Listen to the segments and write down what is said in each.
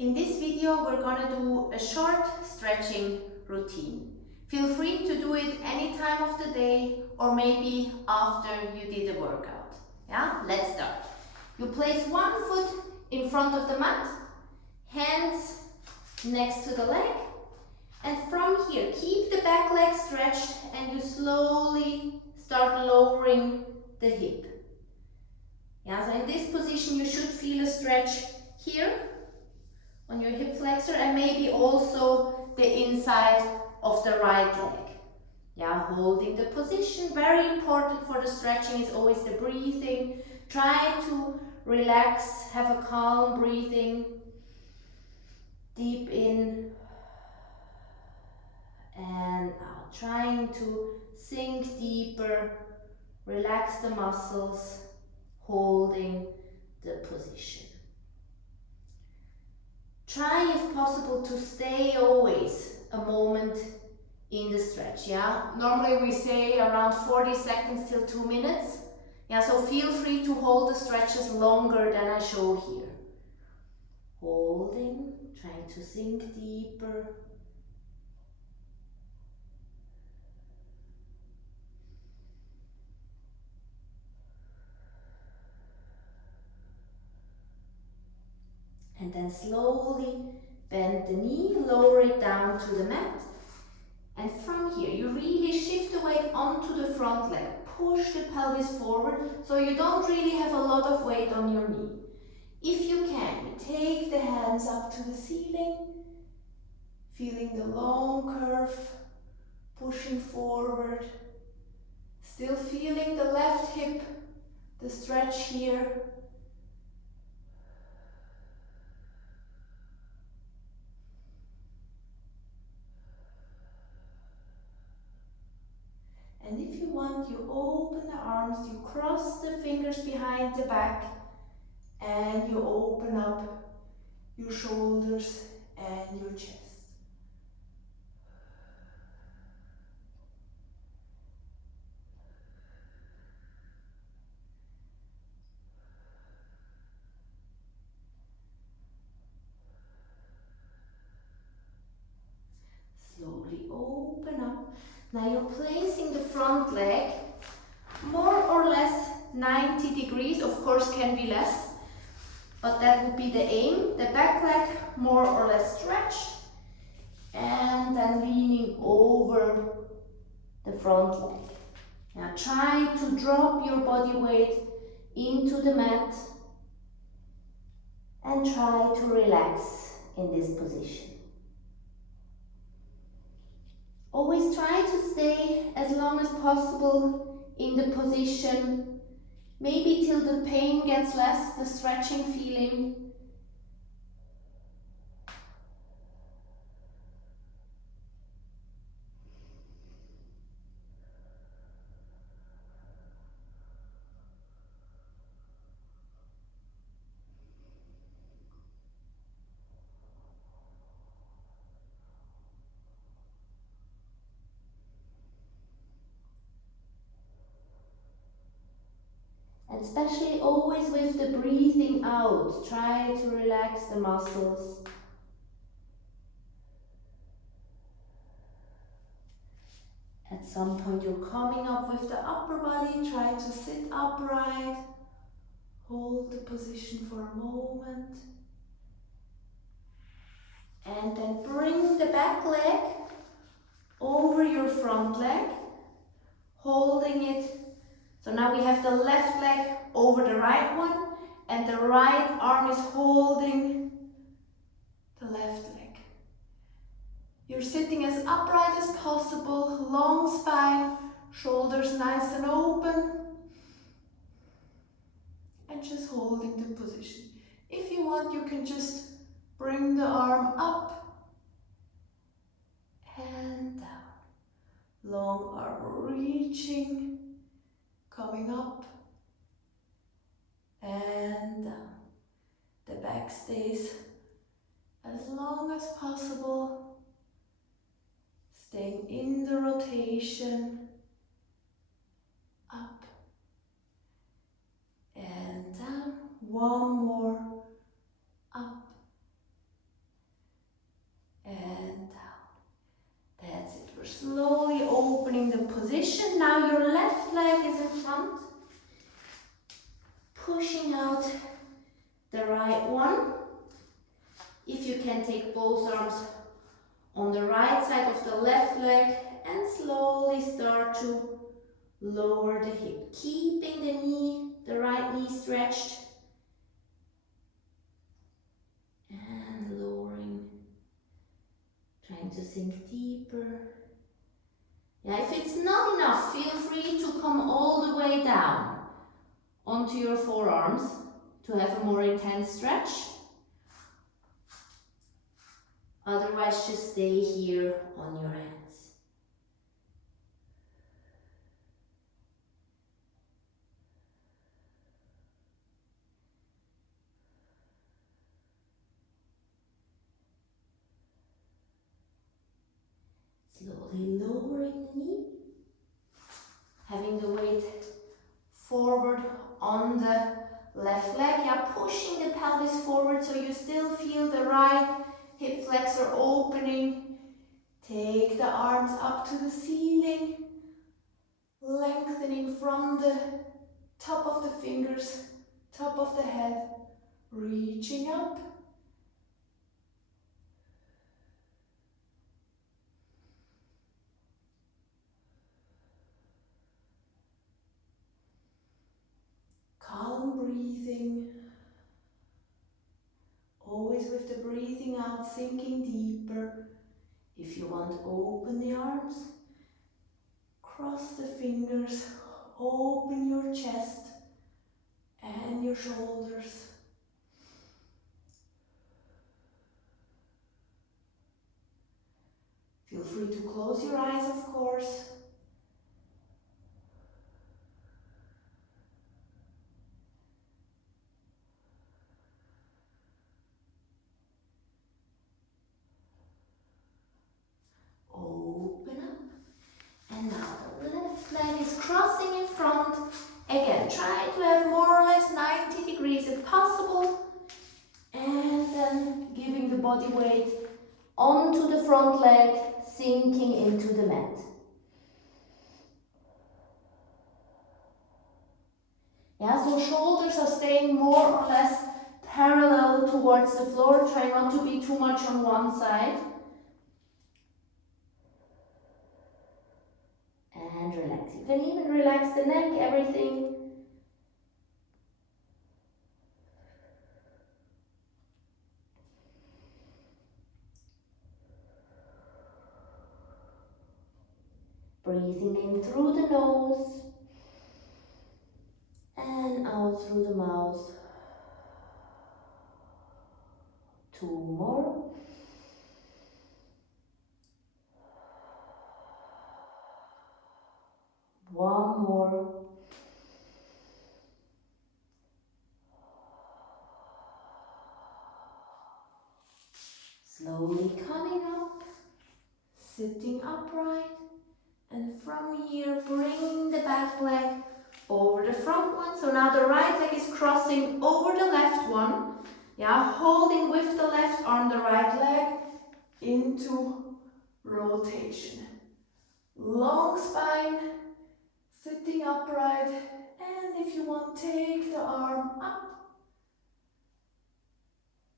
In this video, we're gonna do a short stretching routine. Feel free to do it any time of the day or maybe after you did a workout. Yeah, let's start. You place one foot in front of the mat, hands next to the leg, and from here, keep the back leg stretched and you slowly start lowering the hip. Yeah, so in this position, you should feel a stretch here on your hip flexor and maybe also the inside of the right leg. Yeah, holding the position. Very important for the stretching is always the breathing. Try to relax, have a calm breathing. Deep in and out. Trying to sink deeper, relax the muscles, holding the position. Try if possible to stay always a moment in the stretch, yeah? Normally we say around 40 seconds till 2 minutes. Yeah, so feel free to hold the stretches longer than I show here. Holding, trying to sink deeper. And then slowly bend the knee, lower it down to the mat. And from here, you really shift the weight onto the front leg. Push the pelvis forward so you don't really have a lot of weight on your knee. If you can, you take the hands up to the ceiling, feeling the long curve, pushing forward. Still feeling the left hip, the stretch here. And if you want, you open the arms, you cross the fingers behind the back, and you open up your shoulders and your chest. Slowly open up. Now you're placing the front leg more or less 90 degrees, of course can be less, but that would be the aim. The back leg more or less stretched and then leaning over the front leg. Now try to drop your body weight into the mat and try to relax in this position. Always try to stay as long as possible in the position, maybe till the pain gets less, the stretching feeling. And especially always with the breathing out, try to relax the muscles. At some point you're coming up with the upper body, try to sit upright, hold the position for a moment. And then bring the back leg over your front leg, holding it. So now we have the left leg over the right one and the right arm is holding the left leg. You're sitting as upright as possible, long spine, shoulders nice and open, and just holding the position. If you want, you can just bring the arm up and down. Long arm reaching, coming up and down. The back stays as long as possible, staying in the rotation, up and down. One more, up one. If you can, take both arms on the right side of the left leg and slowly start to lower the hip, keeping the knee, the right knee stretched and lowering, trying to sink deeper. Yeah, if it's not enough, feel free to come all the way down onto your forearms to have a more intense stretch. Otherwise, just stay here on your hands. Slowly lowering the knee, having the weight forward on the left leg, yeah, pushing the pelvis forward so you still feel the right hip flexor opening. Take the arms up to the ceiling, lengthening from the top of the fingers, top of the head, reaching up. Calm breathing, always with the breathing out, sinking deeper. If you want, open the arms, cross the fingers, open your chest and your shoulders. Feel free to close your eyes, of course. Open up. And now the left leg is crossing in front. Again, try to have more or less 90 degrees if possible. And then giving the body weight onto the front leg, sinking into the mat. Yeah, so shoulders are staying more or less parallel towards the floor. Try not to be too much on one side. And relax. You can even relax the neck, everything. Breathing in through the nose and out through the mouth. 2 more. One more. Slowly coming up, sitting upright, and from here bring the back leg over the front one. So now the right leg is crossing over the left one. Yeah, holding with the left arm the right leg into rotation. Long spine, sitting upright, and if you want, take the arm up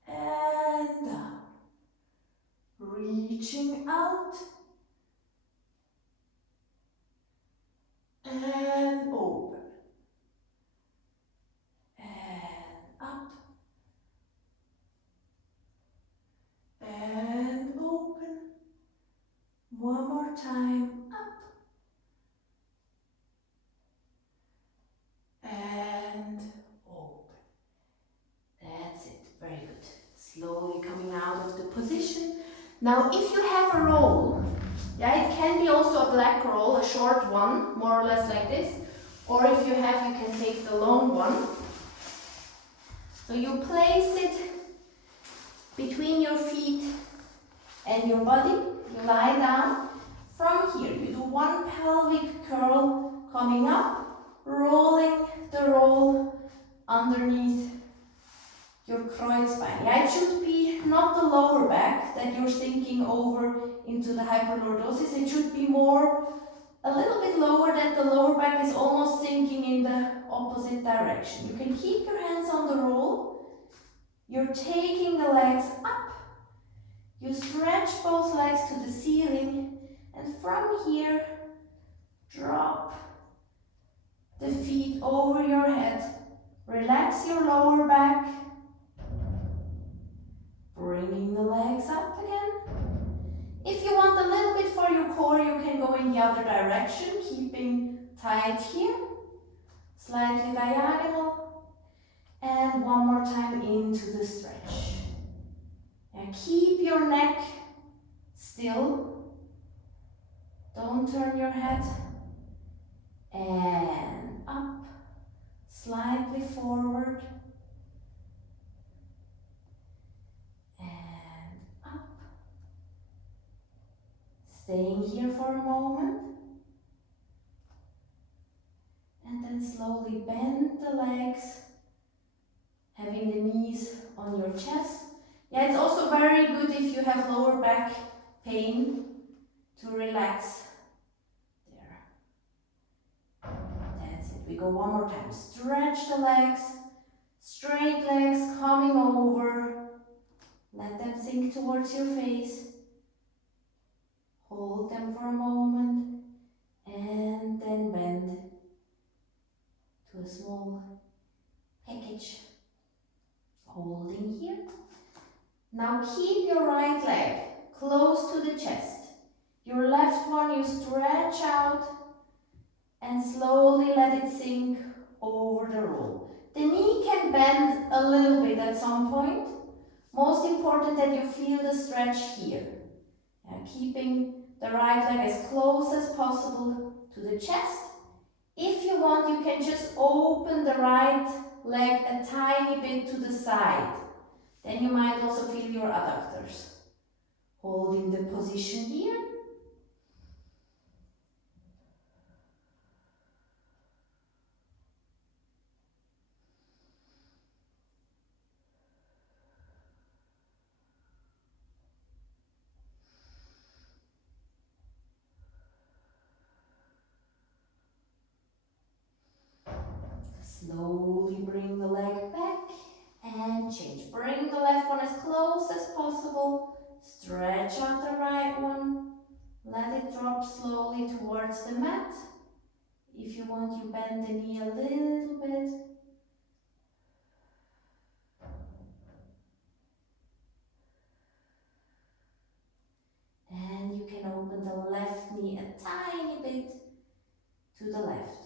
and down. Reaching out and open and up and open. One more time, up and open. That's it, very good. Slowly coming out of the position. Now if you have a roll, yeah, it can be also a black roll, a short one, more or less like this. Or if you have, you can take the long one. So you place it between your feet and your body. You lie down. From here, you do one pelvic curl coming up, rolling the roll underneath your Kreuzbein. Yeah, it should be not the lower back that you're sinking over into the hyperlordosis. It should be more, a little bit lower, that the lower back is almost sinking in the opposite direction. You can keep your hands on the roll. You're taking the legs up. You stretch both legs to the ceiling, and from here, drop the feet over your head. Relax your lower back. Bringing the legs up again. If you want a little bit for your core, you can go in the other direction, keeping tight here. Slightly diagonal. And one more time into the stretch. And keep your neck still. Don't turn your head. And up. Slightly forward. And up. Staying here for a moment. And then slowly bend the legs, having the knees on your chest. Yeah, it's also very good if you have lower back pain to relax there. That's it. We go one more time. Stretch the legs, straight legs coming over. Let them sink towards your face. Hold them for a moment and then bend to a small package. Holding here. Now keep your right leg close to the chest. Your left one you stretch out and slowly let it sink over the roll. The knee can bend a little bit at some point. Most important that you feel the stretch here. Keeping the right leg as close as possible to the chest. If you want, you can just open the right leg a tiny bit to the side. Then you might also feel your adductors. Holding the position here. Slowly bring the leg back and change. Bring the left one as close as possible. Stretch out the right one. Let it drop slowly towards the mat. If you want, you bend the knee a little bit. And you can open the left knee a tiny bit to the left.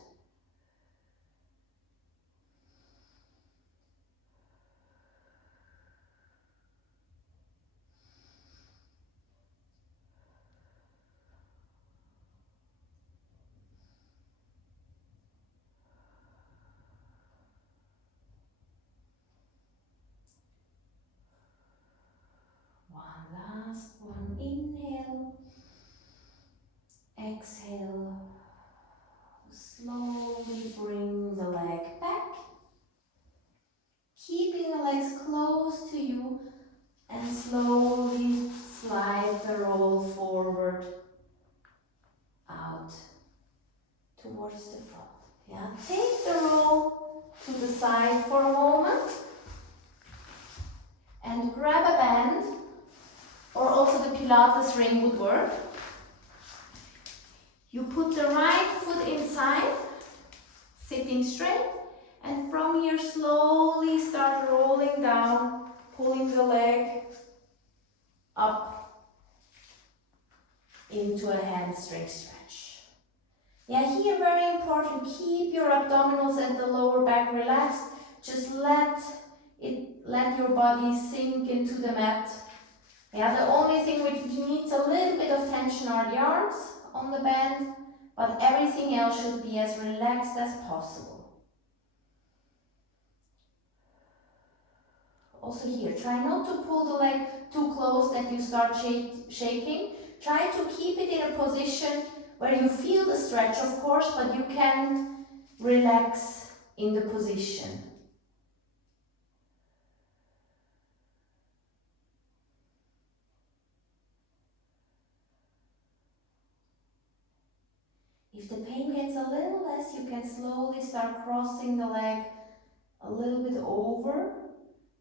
One last one. Inhale. Exhale. Slowly bring the leg back. Keeping the legs close to you and slowly slide the roll forward out towards the front. Yeah, take the roll to the side for a moment and grab a band, or also the Pilates ring would work. You put the right foot inside, sitting straight, and from here slowly start rolling down, pulling the leg up into a hamstring stretch. Yeah, here very important, keep your abdominals and the lower back relaxed. Just let your body sink into the mat. Yeah, the only thing which needs a little bit of tension are the arms on the band, but everything else should be as relaxed as possible. Also here, try not to pull the leg too close that you start shaking. Try to keep it in a position where you feel the stretch, of course, but you can relax in the position. If the pain gets a little less, you can slowly start crossing the leg a little bit over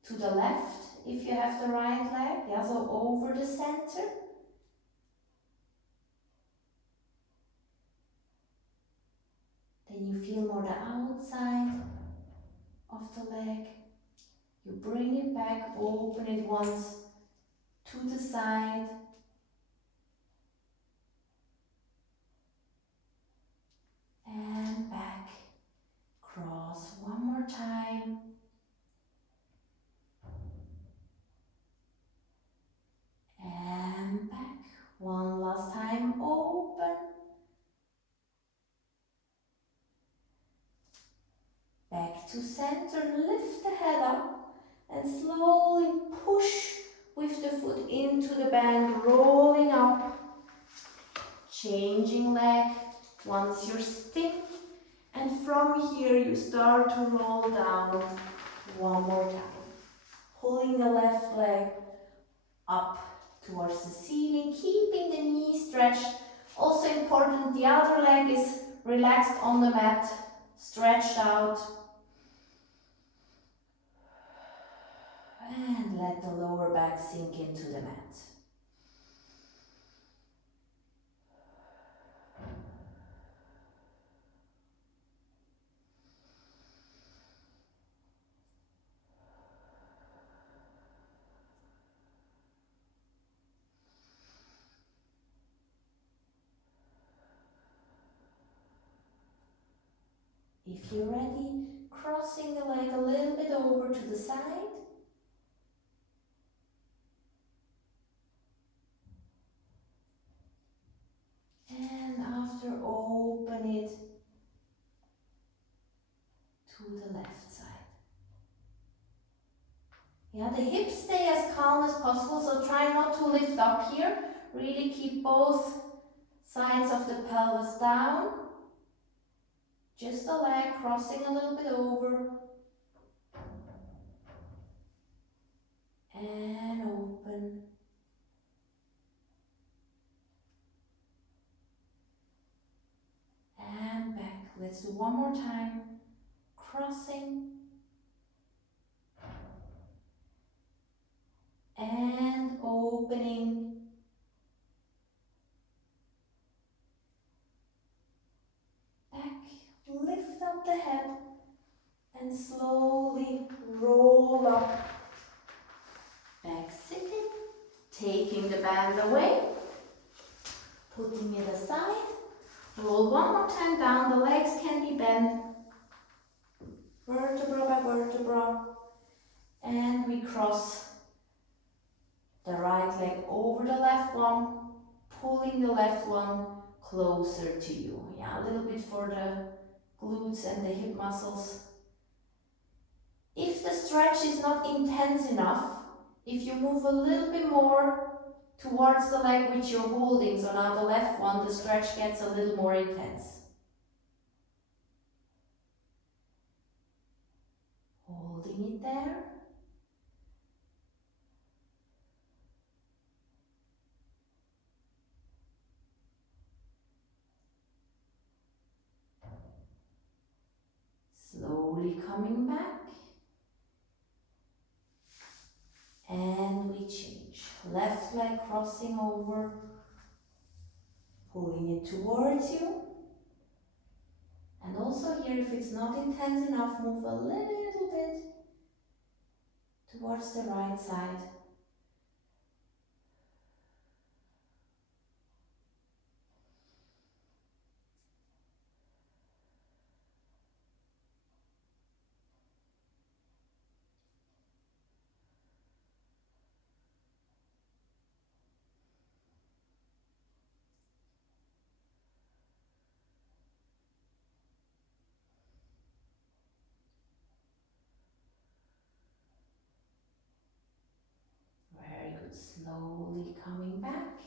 to the left if you have the right leg, yeah, so over the center. Then you feel more the outside of the leg. You bring it back, open it once to the side. And back. Cross one more time. And back. One last time, open. Back to center, lift the head up and slowly push with the foot into the band, rolling up. Changing leg once you're stiff. And from here you start to roll down one more time. Pulling the left leg up towards the ceiling, keeping the knee stretched. Also important, the other leg is relaxed on the mat, stretched out. And let the lower back sink into the mat. If you're ready, crossing the leg a little bit over to the side. And after, open it to the left side. Yeah, the hips stay as calm as possible, so try not to lift up here. Really keep both sides of the pelvis down. Just the leg crossing a little bit over. And open. And back. Let's do one more time. Crossing. And opening. Back. Lift up the head. And slowly roll up. Back sitting. Taking the band away. Putting it aside. Roll one more time down. The legs can be bent. Vertebra by vertebra. And we cross the right leg over the left one, pulling the left one closer to you. Yeah, a little bit for the glutes and the hip muscles. If the stretch is not intense enough, if you move a little bit more towards the leg which you're holding, so now the left one, the stretch gets a little more intense. Holding it there. Slowly coming back. And we change. Left leg crossing over, pulling it towards you. And also here, if it's not intense enough, move a little bit towards the right side. Very good. Slowly coming back.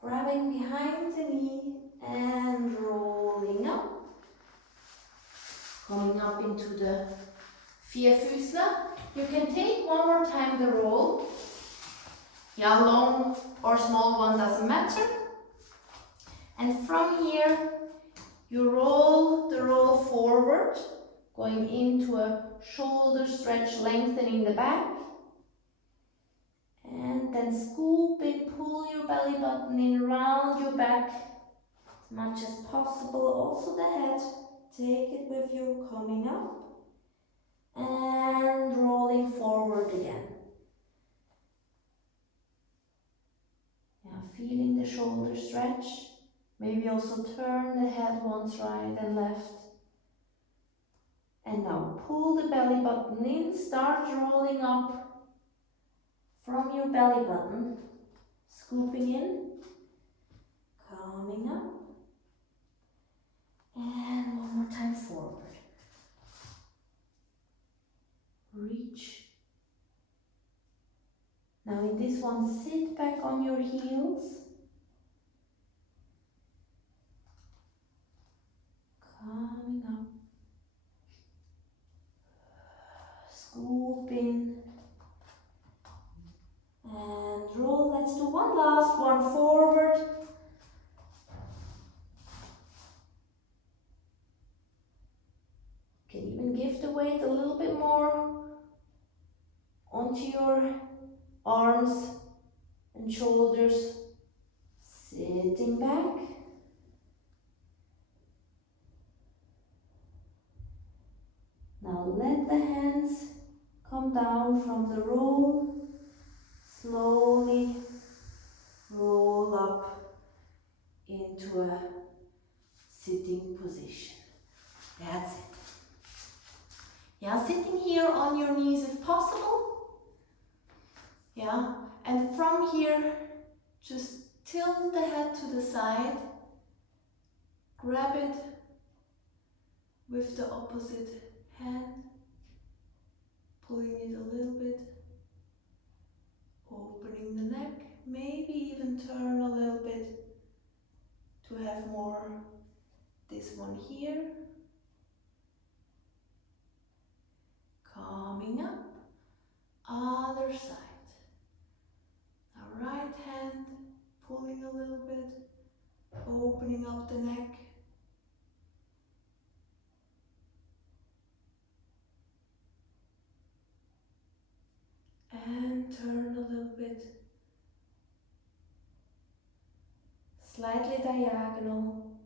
Grabbing behind the knee and rolling up. Coming up into the Vierfüßler. You can take one more time the roll. Yeah, long or small one doesn't matter. And from here, you roll the roll forward, going into a shoulder stretch, lengthening the back. And then scoop in, pull your belly button in, round your back as much as possible. Also the head, take it with you, coming up and rolling forward again. Yeah, feeling the shoulder stretch. Maybe also turn the head once right and left. And now pull the belly button in, start rolling up from your belly button, scooping in, coming up, and one more time forward. Reach. Now in this one, sit back on your heels. Coming up. Scoop in. And roll. Let's do one last one forward. You can even give the weight a little bit more onto your arms and shoulders. Sitting back. Now let the hands come down from the roll. Slowly roll up into a sitting position. That's it. Yeah, sitting here on your knees if possible. Yeah, and from here, just tilt the head to the side. Grab it with the opposite hand, pulling it a little bit, opening the neck, maybe even turn a little bit to have more this one here. Coming up, other side. Now right hand, pulling a little bit, opening up the neck. And turn a little bit, slightly diagonal.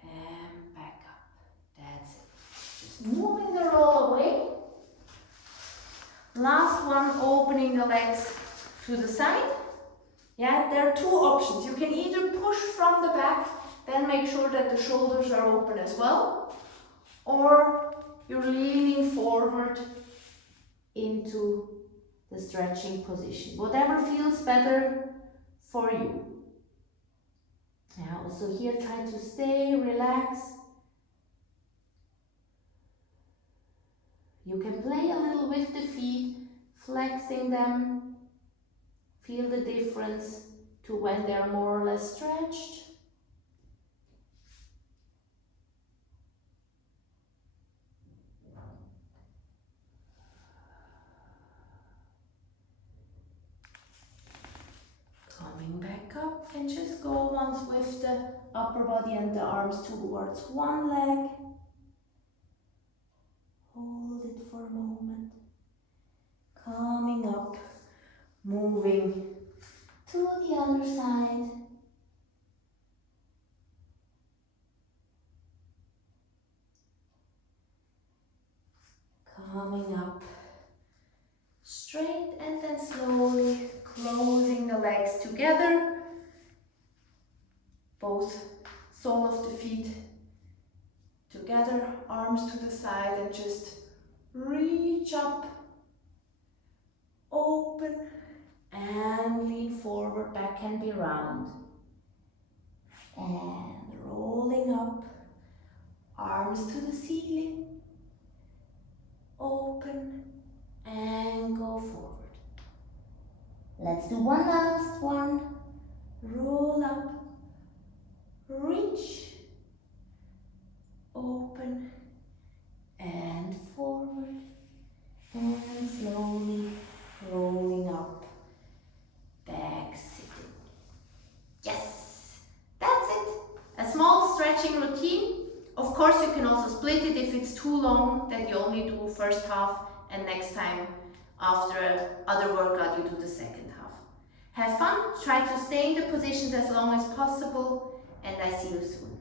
And back up. That's it. Just moving the roll away. Last one, opening the legs to the side. Yeah, there are two options. You can either push from the back, then make sure that the shoulders are open as well, or you're leaning forward into the stretching position. Whatever feels better for you. Yeah, also here try to stay relaxed. You can play a little with the feet, flexing them. Feel the difference to when they're more or less stretched. Coming back up and just go once with the upper body and the arms towards one leg. Hold it for a moment. Coming up, moving to the other side. Coming up straight and then slowly closing the legs together. Both sole of the feet together, arms to the side, and just reach up, open, and lean forward. Back can be round. And rolling up, arms to the ceiling, open, and go forward. Let's do one last one. Roll up, reach, open, and forward, and course, you can also split it if it's too long, that you only do first half and next time after other workout you do the second half. Have fun, try to stay in the positions as long as possible, and I see you soon.